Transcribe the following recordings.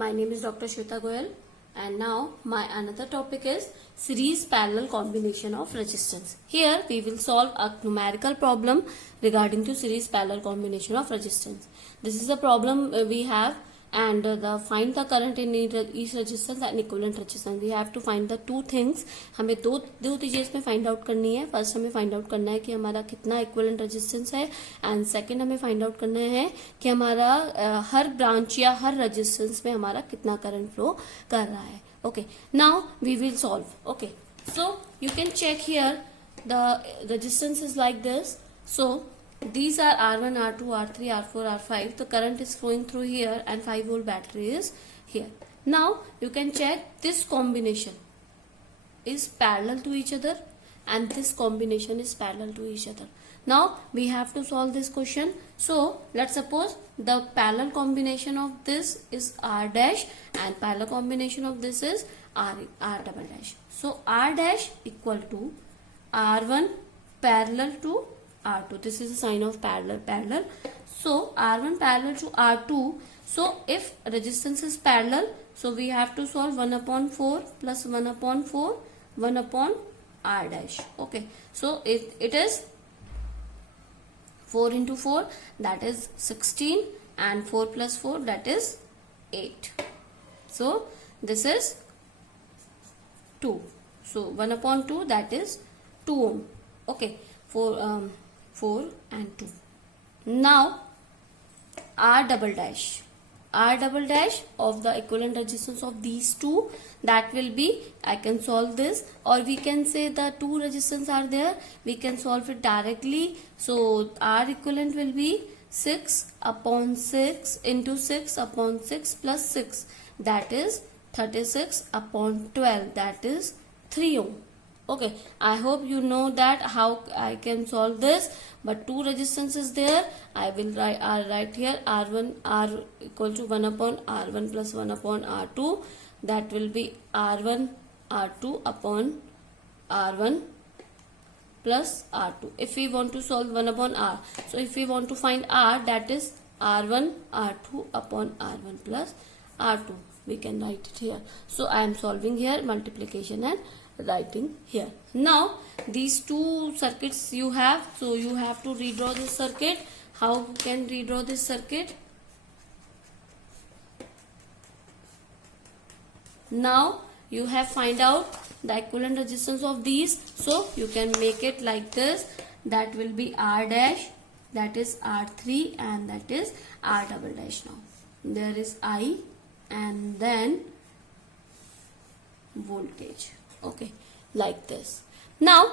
My name is Dr. Shweta Goyal, and now my another topic is series parallel combination of resistance. Here we will solve a numerical problem regarding to series parallel combination of resistance. This is a problem we have, and find the current in each resistance and equivalent resistance. We have to find the two things. हमें दो चीजें इसमें find out करनी है. First हमें find out करना है कि हमारा कितना इक्विवेलेंट रेजिस्टेंस है, एंड सेकंड हमें फाइंड आउट करना है कि हमारा हर ब्रांच या हर रेजिस्टेंस में हमारा कितना करंट फ्लो कर रहा है. Okay, now we will solve. Okay, so you can check here the resistance is like this. So these are R1, R2, R3, R4, R5. The current is flowing through here and 5 volt battery is here. Now you can check this combination is parallel to each other and this combination is parallel to each other. Now we have to solve this question. So let's suppose the parallel combination of this is R dash and parallel combination of this is R double dash. So R dash equal to R1 parallel to R2. This is a sign of parallel. So R1 parallel to R2. So if resistance is parallel, so we have to solve 1 upon 4 plus 1 upon 4, 1 upon R dash. Okay, so it is 4 into 4, that is 16, and 4 plus 4, that is 8. So this is 2. So 1 upon 2, that is 2 ohm. Okay, 4 and 2. Now R double dash of the equivalent resistance of these two, that will be, I can solve this, or we can say the two resistance are there, we can solve it directly. So R equivalent will be 6 upon 6 into 6 upon 6 plus 6, that is 36 upon 12, that is 3 ohm. Okay, I hope you know that how I can solve this, but two resistance there. I will write here R1 R equal to 1 upon R1 plus 1 upon R2, that will be R1 R2 upon R1 plus R2. If we want to solve 1 upon R, so if we want to find R, that is R1 R2 upon R1 plus R2, we can write it here. So I am solving here multiplication and writing here. Now these two circuits you have, so you have to redraw this circuit. How you can redraw this circuit? Now you have find out the equivalent resistance of these, so you can make it like this. That will be R dash, that is R3, and that is R double dash. Now there is I and then voltage. Okay, like this. Now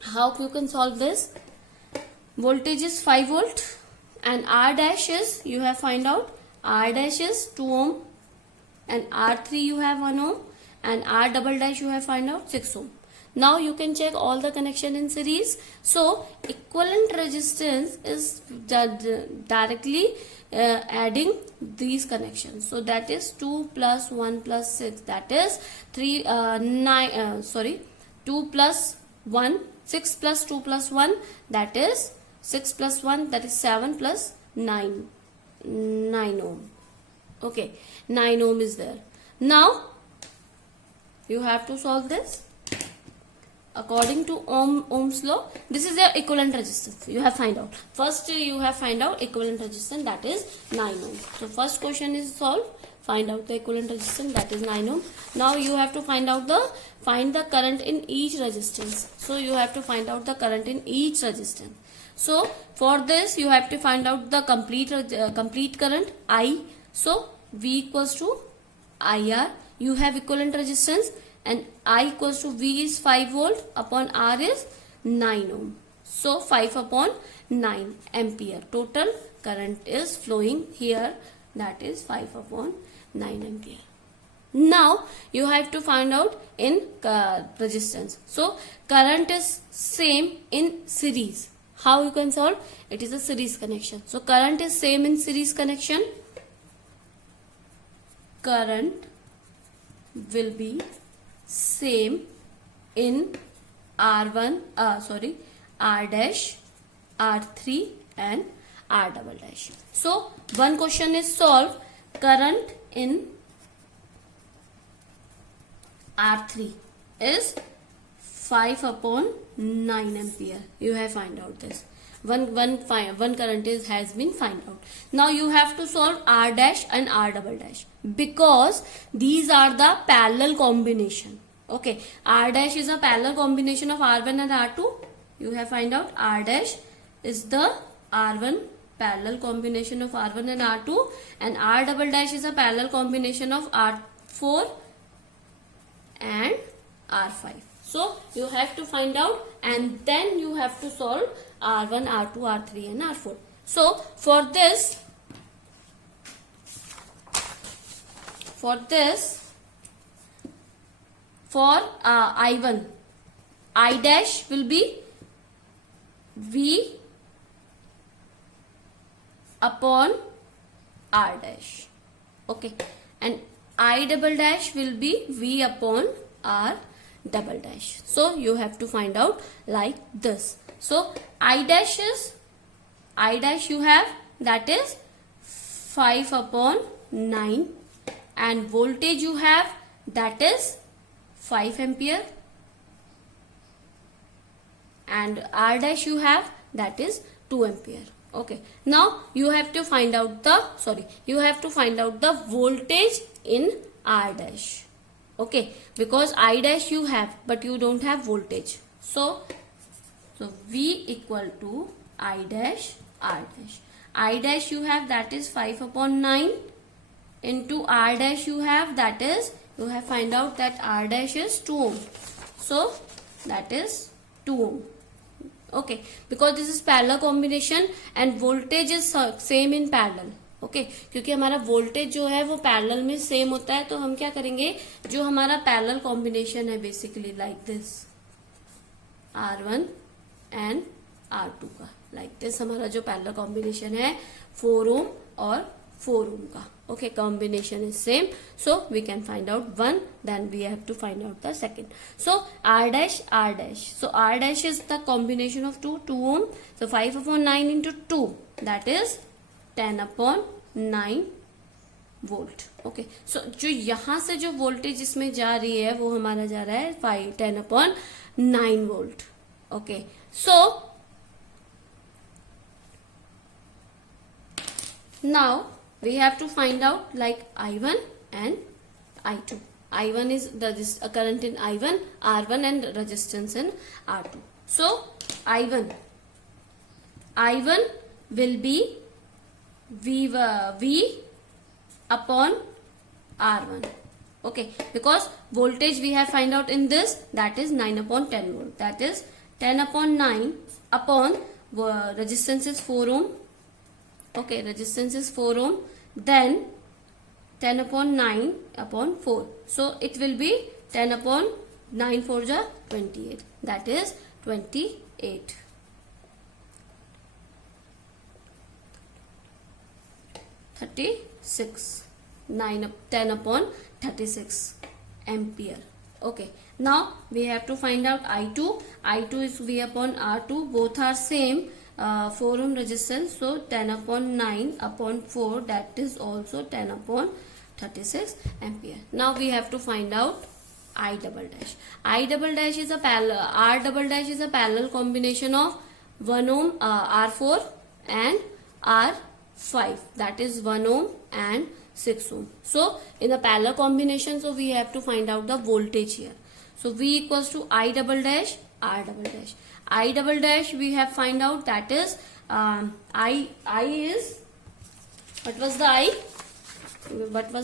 how you can solve this? Voltage is 5 volt and R dash is, you have find out, R dash is 2 ohm and R3 you have 1 ohm and R double dash you have find out 6 ohm. Now you can check all the connection in series. So equivalent resistance is directly adding these connections. So that is 2 plus 1 plus 6, that is 2 plus 1, 6 plus 2 plus 1, that is 6 plus 1, that is 7 plus 9 ohm. Okay, 9 ohm is there. Now you have to solve this according to Ohm's law. This is the equivalent resistance you have find out. First you have find out equivalent resistance, that is 9 ohm. So first question is solved, find out the equivalent resistance, that is 9 ohm. Now you have to find the current in each resistance. So you have to find out the current in each resistance. So for this you have to find out the complete current I. So V equals to IR. You have equivalent resistance and I equals to V is 5 volt upon R is 9 ohm. So 5 upon 9 ampere. Total current is flowing here, that is 5 upon 9 ampere. Now you have to find out in resistance. So current is same in series. How you can solve? It is a series connection. So current is same in series connection. Current will be same in R1, R dash, R3 and R double dash. So one question is solved. current in R3 is 5 upon 9 ampere. You have find out this. One current has been find out. Now you have to solve R dash and R double dash because these are the parallel combination. Okay, R dash is a parallel combination of R1 and R2. You have find out R dash is the R1 parallel combination of R1 and R2, and R double dash is a parallel combination of R4 and R5. So you have to find out and then you have to solve R1, R2, R3 and R4. So for I1, I dash will be V upon R dash. Okay, and I double dash will be V upon R double dash. So you have to find out like this. So I dash you have, that is 5 upon 9, and voltage you have, that is 5 ampere, and R dash you have, that is 2 ampere. Okay, now you have to find out the voltage in R dash. Okay, because I dash you have but you don't have voltage. So V equal to I dash R dash. I dash you have, that is 5 upon 9 into R dash you have, that is, you have find out that R dash is 2 ohm. So that is 2 ohm. Okay, because this is parallel combination and voltage is same in parallel. Okay क्योंकि हमारा voltage जो है वो parallel में same होता है, तो हम क्या करेंगे, जो हमारा पैरेलल कॉम्बिनेशन है basically like this R1 and R2 का, लाइक दिस हमारा जो पैरेलल कॉम्बिनेशन है 4 ओम और 4 ओम का. Okay, combination is same, so we can find out one, then we have to find out the second. So R dash, so R dash is the combination of 2 ohm, so 5 upon 9 into 2, that is 10 upon 9 volt. Okay, सो जो यहां से जो voltage इसमें जा रही है वो हमारा जा रहा है 10 upon 9 volt. Okay, so now we have to find out like I1 and I2. I1 is this current in I1, R1 and resistance in R2. So I1 will be V upon R1. Okay, because voltage we have find out in this, that is 9 upon 10 volt. That is 10 upon 9 upon resistance is 4 ohm. Okay, resistance is 4 ohm. Then 10 upon 9 upon 4. So it will be 10 upon 9 4 ja 28. That is 28. 36. 10 upon 36 ampere. Okay. Now we have to find out I2. I2 is V upon R2. Both are same. 4 ohm resistance, so 10 upon 9 upon 4, that is also 10 upon 36 ampere. Now we have to find out I double dash. I double dash is a parallel, R double dash is a parallel combination of 1 ohm R4 and R5, that is 1 ohm and 6 ohm. So in the parallel combination, so we have to find out the voltage here. So V equals to I double dash R double dash. I double dash we have find out, that is I is, what was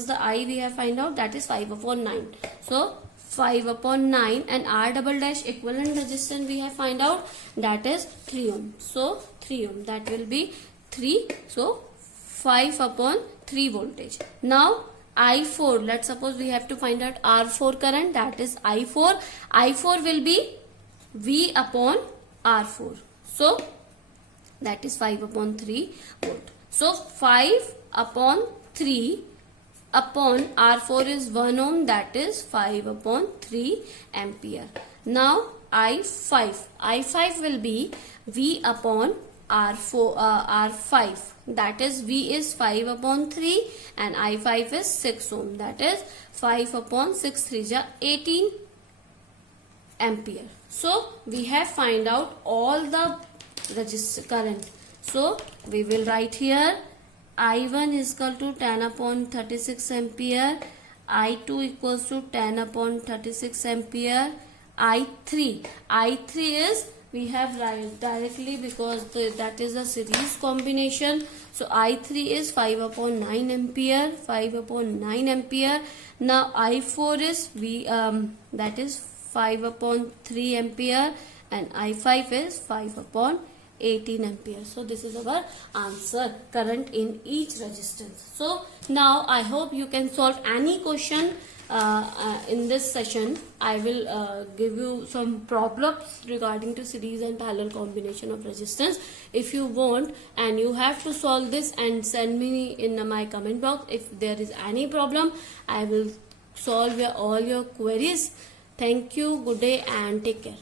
the I we have find out, that is 5 upon 9. So 5 upon 9 and R double dash equivalent resistance we have find out, that is 3 ohm. So 3 ohm, that will be 3. So 5 upon 3 voltage. Now I4, let's suppose we have to find out R4 current, that is I4. I4 will be V upon R4. So that is 5 upon 3 volt. So 5 upon 3 upon R4 is 1 ohm, that is 5 upon 3 ampere. Now I5 will be V upon R5, that is V is 5 upon 3 and I5 is 6 ohm, that is 5 upon 6 3 ja 18 ampere. So we have find out all the resistor current. So we will write here I1 is equal to 10 upon 36 ampere, I2 equals to 10 upon 36 ampere, I3 is we have write directly because that is a series combination. So I3 is 5 upon 9 ampere, 5 upon 9 ampere. Now I4 is that is 5 upon 3 ampere and I5 is 5 upon 18 ampere. So this is our answer, current in each resistance. So now I hope you can solve any question in this session. I will give you some problems regarding to series and parallel combination of resistance if you want, and you have to solve this and send me in my comment box. If there is any problem, I will solve all your queries. Thank you, good day and take care.